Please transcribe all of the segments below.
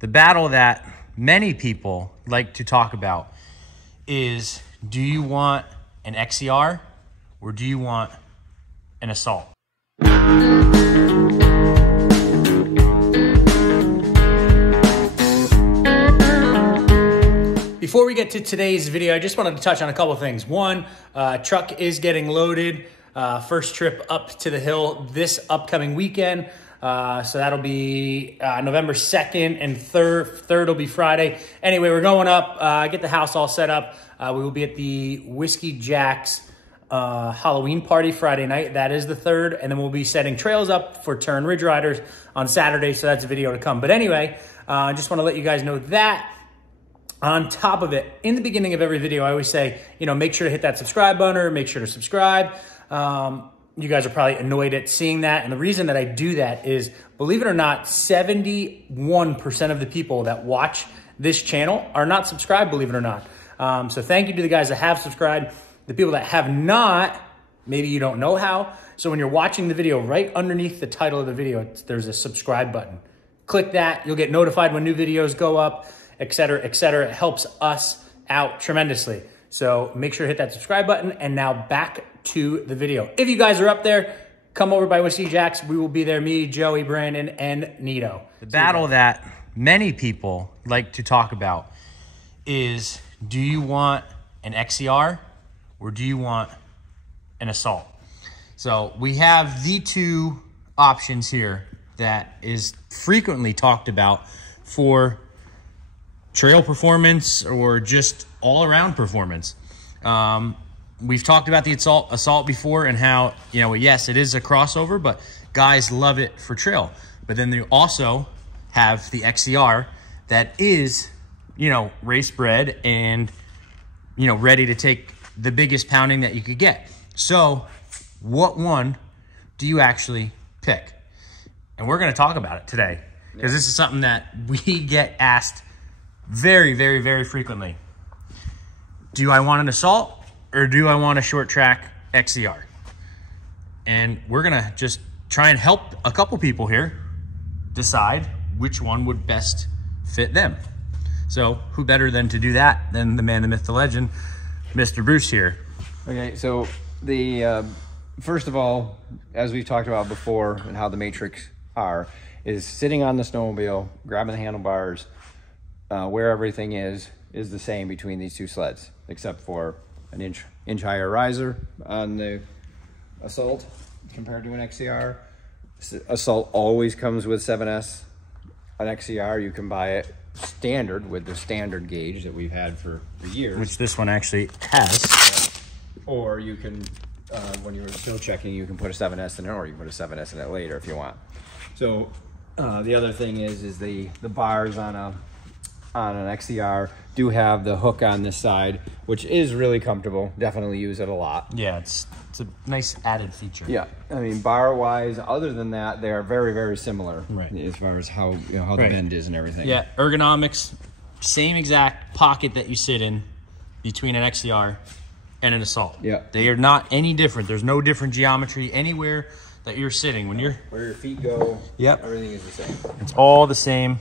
The battle that many people like to talk about is, do you want an XCR or do you want an Assault? Before we get to today's video, I just wanted to touch on a couple of things. One, truck is getting loaded. First trip up to the hill this upcoming weekend. So that'll be November 2nd and 3rd will be Friday. Anyway, we're going up, get the house all set up. We will be at the Whiskey Jack's Halloween party Friday night. That is the 3rd. And then we'll be setting trails up for Turn Ridge Riders on Saturday. So that's a video to come. But anyway, I just want to let you guys know that. On top of it, in the beginning of every video, I always say, make sure to hit that subscribe button or make sure to subscribe. You guys are probably annoyed at seeing that. And the reason that I do that is, believe it or not, 71% of the people that watch this channel are not subscribed, believe it or not. So thank you to the guys that have subscribed. The people that have not, maybe you don't know how. So when you're watching the video, right underneath the title of the video, there's a subscribe button. Click that. You'll get notified when new videos go up, et cetera, et cetera. It helps us out tremendously. So make sure to hit that subscribe button. And now back to the video. If you guys are up there, come over by Whiskey Jack's. We will be there, me, Joey, Brandon, and NITRO. The battle that many people like to talk about is, do you want an XCR or do you want an Assault? So we have the two options here that is frequently talked about for trail performance or just all-around performance. We've talked about the Assault before and how, yes, it is a crossover, but guys love it for trail. But then they also have the XCR that is, race bred and, ready to take the biggest pounding that you could get. So what one do you actually pick? And we're going to talk about it today because this is something that we get asked very, very, very frequently. Do I want an Assault or do I want a short track XCR? And we're gonna just try and help a couple people here decide which one would best fit them. So who better than to do that than the man, the myth, the legend, Mr. Bruce here. Okay, so the first of all, as we've talked about before and how the Matrix are, is sitting on the snowmobile, grabbing the handlebars, where everything is the same between these two sleds, except for an inch higher riser on the Assault compared to an XCR. Assault always comes with 7S. An XCR, you can buy it standard with the standard gauge that we've had for years. Which this one actually has. Or you can, when you're still checking, you can put a 7S in it, or you can put a 7S in it later if you want. So the other thing is the bars on an XCR do have the hook on this side, which is really comfortable. Definitely use it a lot. Yeah, it's a nice added feature. Yeah, I mean, bar wise, other than that, they are very, very similar, right, as far as how how the bend is and everything. Yeah, ergonomics, same exact pocket that you sit in between an XCR and an Assault. Yeah, they are not any different. There's no different geometry anywhere that you're sitting when you're where your feet go. Yep, everything is the same. It's all the same.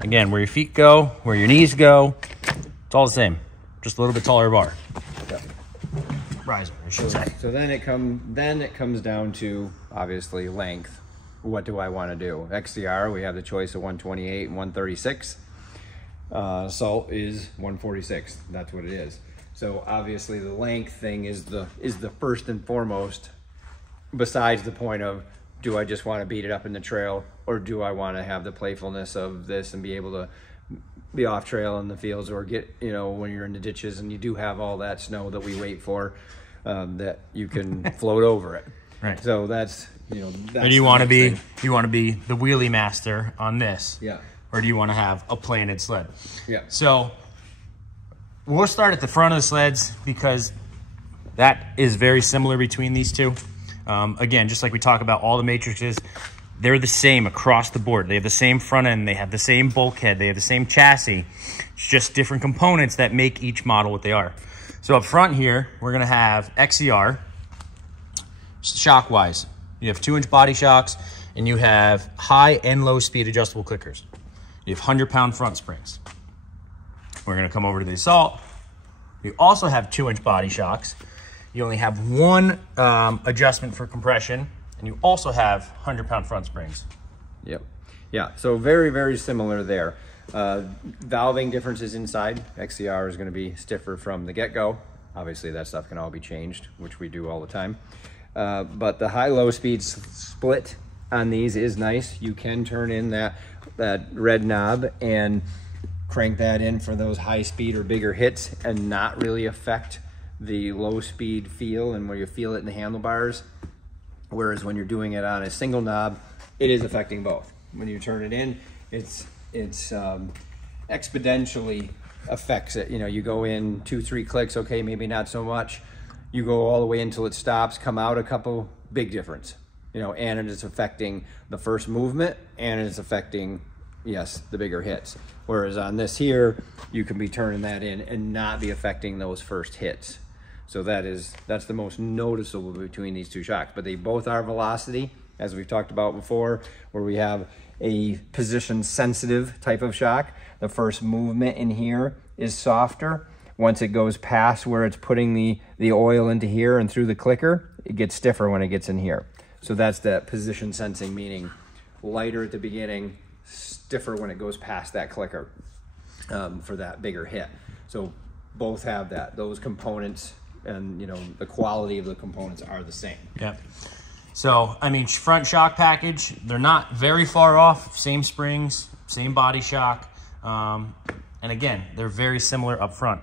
Again, where your feet go, where your knees go, it's all the same. Just a little bit taller bar. Yep. Riser, I should say. So then it comes down to obviously length. What do I want to do? XCR, we have the choice of 128 and 136. Assault is 146. That's what it is. So obviously the length thing is the first and foremost. Besides the point of, do I just want to beat it up in the trail, or do I want to have the playfulness of this and be able to be off trail in the fields, or get, when you're in the ditches and you do have all that snow that we wait for, that you can float over it. Right. So that's, or do you want to be the wheelie master on this? Yeah. Or do you want to have a planted sled? Yeah. So we'll start at the front of the sleds because that is very similar between these two. Again, just like we talk about all the matrices, they're the same across the board. They have the same front end, they have the same bulkhead, they have the same chassis. It's just different components that make each model what they are. So up front here, we're gonna have XCR, shock-wise. You have 2-inch body shocks, and you have high and low speed adjustable clickers. You have 100-pound front springs. We're gonna come over to the Assault. We also have 2-inch body shocks. You only have one adjustment for compression, and you also have 100-pound front springs. Yep. Yeah, so very, very similar there. Valving differences inside. XCR is going to be stiffer from the get-go. Obviously, that stuff can all be changed, which we do all the time. But the high-low speed split on these is nice. You can turn in that red knob and crank that in for those high speed or bigger hits and not really affect the low speed feel and where you feel it in the handlebars. Whereas when you're doing it on a single knob, it is affecting both. When you turn it in, it's exponentially affects it. You know, you go in 2-3 clicks, okay, maybe not so much. You go all the way until it stops, come out a couple, big difference. You know, and it is affecting the first movement, and it's affecting, yes, the bigger hits. Whereas on this here, you can be turning that in and not be affecting those first hits. So that's the most noticeable between these two shocks. But they both are velocity, as we've talked about before, where we have a position sensitive type of shock. The first movement in here is softer. Once it goes past where it's putting the oil into here and through the clicker, it gets stiffer when it gets in here. So that's that position sensing, meaning lighter at the beginning, stiffer when it goes past that clicker for that bigger hit. So both have that. Those components and, you know, the quality of the components are the same. Yep. So, I mean, front shock package, they're not very far off. Same springs, same body shock. And again, they're very similar up front.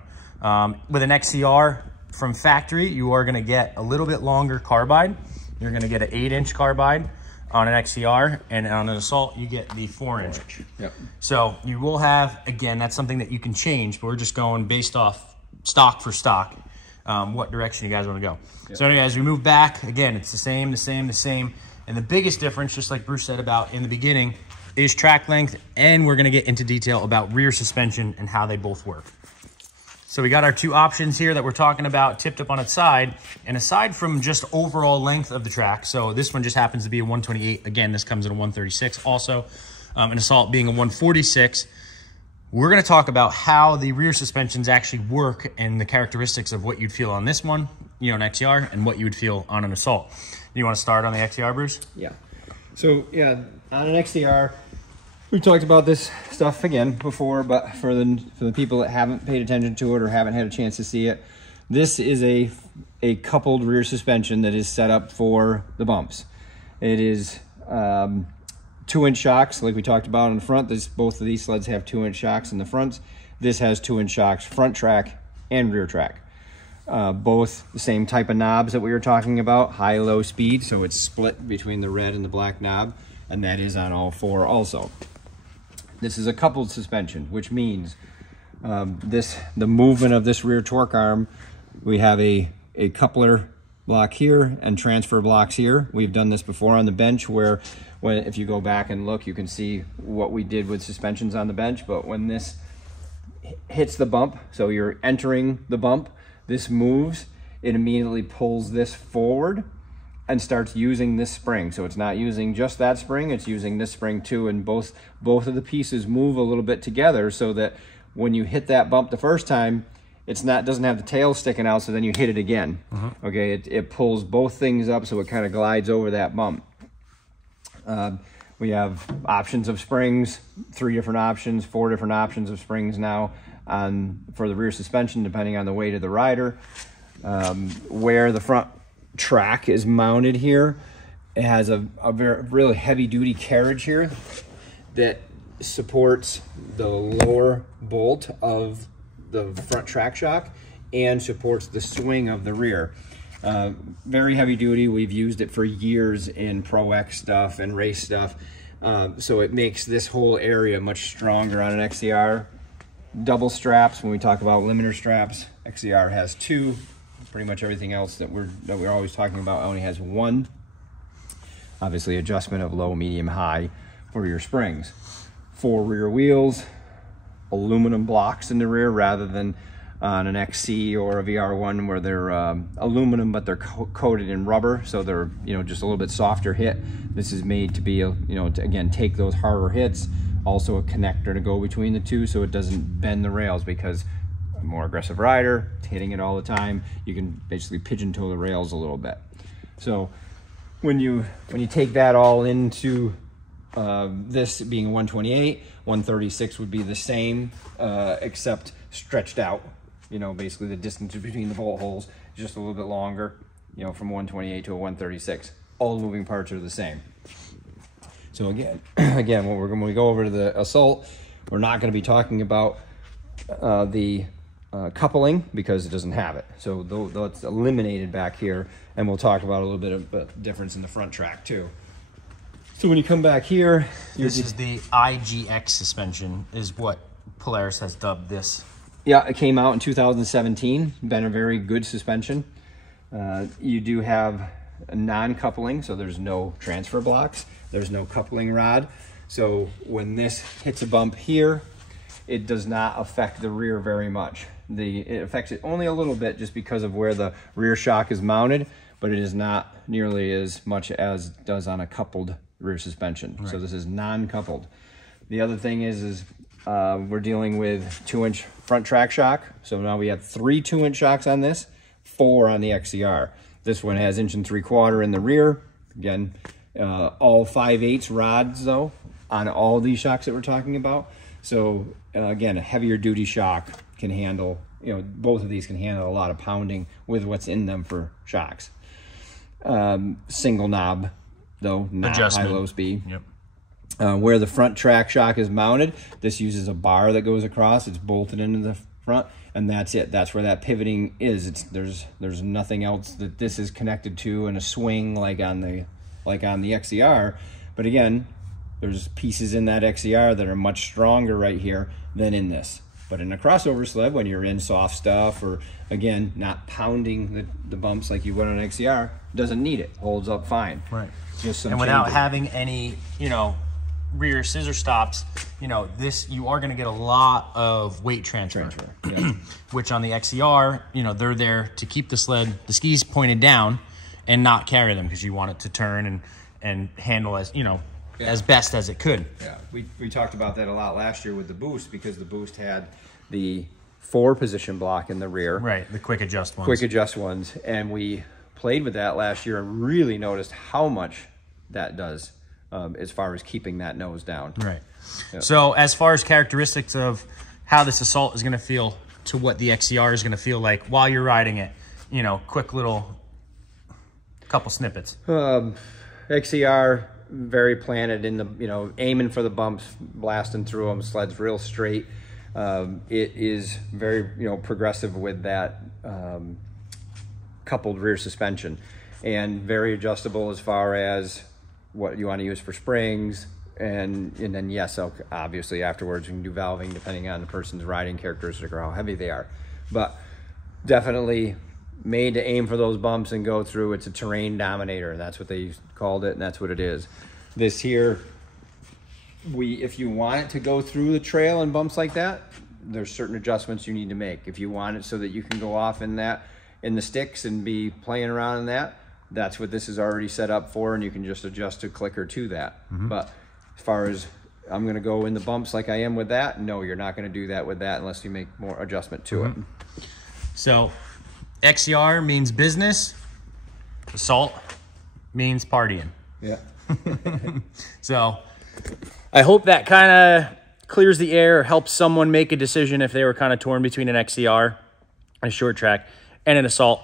With an XCR from factory, you are gonna get a little bit longer carbide. You're gonna get an 8-inch carbide on an XCR, and on an Assault, you get the 4-inch. Yep. So you will have, again, that's something that you can change, but we're just going based off stock for stock, what direction you guys wanna go. Yep. So anyway, as we move back, again, it's the same. And the biggest difference, just like Bruce said about in the beginning, is track length, and we're gonna get into detail about rear suspension and how they both work. So we got our two options here that we're talking about tipped up on its side. And aside from just overall length of the track, so this one just happens to be a 128. Again, this comes in a 136 also. An Assault being a 146. We're gonna talk about how the rear suspensions actually work and the characteristics of what you'd feel on this one, you know, an XCR, and what you would feel on an Assault. You wanna start on the XCR, Bruce? Yeah. So yeah, on an XCR, we've talked about this stuff again before, but for the people that haven't paid attention to it or haven't had a chance to see it, this is a coupled rear suspension that is set up for the bumps. It is 2-inch shocks, like we talked about in the front. Both of these sleds have 2-inch shocks in the front. This has 2-inch shocks, front track and rear track. Both the same type of knobs that we were talking about, high-low speed, so it's split between the red and the black knob, and that is on all four also. This is a coupled suspension, which means the movement of this rear torque arm, we have a coupler block here and transfer blocks here. We've done this before on the bench where if you go back and look, you can see what we did with suspensions on the bench. But when this hits the bump, so you're entering the bump, this moves, it immediately pulls this forward and starts using this spring. So it's not using just that spring, it's using this spring too, and both of the pieces move a little bit together so that when you hit that bump the first time, doesn't have the tail sticking out, so then you hit it again. Okay, it pulls both things up so it kind of glides over that bump. We have options of springs, 3 different options, 4 different options of springs now for the rear suspension, depending on the weight of the rider. Where the front track is mounted here, it has a really heavy duty carriage here that supports the lower bolt of the front track shock and supports the swing of the rear. Very heavy duty. We've used it for years in Pro X stuff and race stuff. So it makes this whole area much stronger on an XCR. Double straps, when we talk about limiter straps, XCR has 2. Pretty much everything else that we're always talking about only has 1. Obviously, adjustment of low, medium, high for your springs. 4 rear wheels, aluminum blocks in the rear rather than on an XC or a VR1 where they're aluminum but they're coated in rubber, so they're, you know, just a little bit softer hit. This is made to be, you know, to again take those harder hits also a connector to go between the two so it doesn't bend the rails, because a more aggressive rider, hitting it all the time, you can basically pigeon toe the rails a little bit. So when you take that all into this being 128, 136 would be the same, except stretched out. You know, basically the distance between the bolt holes is just a little bit longer, you know, from 128 to a 136. All the moving parts are the same. So again, when we go over to the Assault, we're not going to be talking about the coupling, because it doesn't have it. So though it's eliminated back here, and we'll talk about a little bit of difference in the front track too. So when you come back here, this is the IGX suspension, is what Polaris has dubbed this. Yeah, it came out in 2017. Been a very good suspension. You do have a non-coupling, so there's no transfer blocks. There's no coupling rod. So when this hits a bump here, it does not affect the rear very much. It affects it only a little bit just because of where the rear shock is mounted, but it is not nearly as much as it does on a coupled rear suspension. Right. So this is non-coupled. The other thing is we're dealing with 2-inch front track shock. So now we have 3 2-inch shocks on this, 4 on the XCR. This one has 1 3/4 in the rear. Again, all 5/8 rods though on all these shocks that we're talking about. So again, a heavier duty shock can handle, you know, both of these can handle a lot of pounding with what's in them for shocks. Single knob though, not high-low speed. Yep. Where the front track shock is mounted, this uses a bar that goes across. It's bolted into the front, and that's it. That's where that pivoting is. There's nothing else that this is connected to in a swing like on the XCR. But again, there's pieces in that XCR that are much stronger right here than in this. But in a crossover sled, when you're in soft stuff, or again, not pounding the bumps like you would on an XCR, doesn't need it. Holds up fine. Right. Just some and without changes. having any, you know, rear scissor stops, you know, you are going to get a lot of weight transfer. Yeah. Which on the XCR, you know, they're there to keep the skis pointed down and not carry them, because you want it to turn and handle as, you know, as best as it could. Yeah, we talked about that a lot last year with the Boost, because the Boost had the 4-position block in the rear. Right, the quick adjust ones. Quick adjust ones, and we played with that last year and really noticed how much that does as far as keeping that nose down. Right. Yep. So as far as characteristics of how this Assault is going to feel to what the XCR is going to feel like while you're riding it, you know, quick little couple snippets. XCR, very planted in the, you know, aiming for the bumps, blasting through them, sleds real straight. It is very, you know, progressive with that coupled rear suspension, and very adjustable as far as what you want to use for springs. And then yes, obviously afterwards you can do valving depending on the person's riding characteristic or how heavy they are. But definitely made to aim for those bumps and go through. It's a terrain dominator. That's what they called it, and that's what it is. This here, if you want it to go through the trail and bumps like that, there's certain adjustments you need to make. If you want it so that you can go off in the sticks and be playing around in that, that's what this is already set up for, and you can just adjust a clicker to that. Mm-hmm. But as far as I'm going to go in the bumps like I am with that, no, you're not going to do that with that unless you make more adjustment to it. So XCR means business, Assault means partying. Yeah. So I hope that kind of clears the air, or helps someone make a decision if they were kind of torn between an XCR, a short track, and an Assault.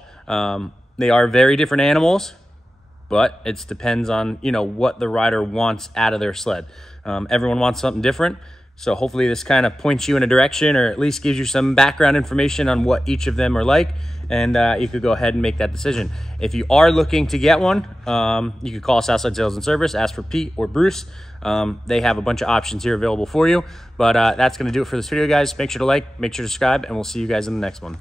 They are very different animals, but it depends on, you know, what the rider wants out of their sled. Everyone wants something different. So hopefully this kind of points you in a direction, or at least gives you some background information on what each of them are like, and you could go ahead and make that decision. If you are looking to get one, you could call Southside Sales and Service, ask for Pete or Bruce. They have a bunch of options here available for you. But that's going to do it for this video, guys. Make sure to like, make sure to subscribe, and we'll see you guys in the next one.